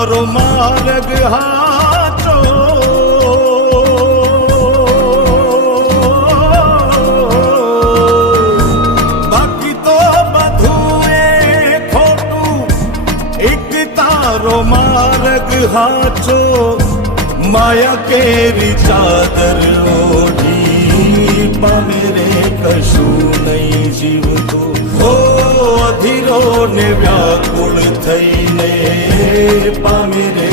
તારો માર્ગ હાચો, બાકી તો બધું એ ખોટું, એક તારો માર્ગ હાચો. માયા કેરી ચાદર ઓઢી પામે રે કશું નહીં જીવતું. હો અધીરો ને વ્યાકુળ થઈને પામે રે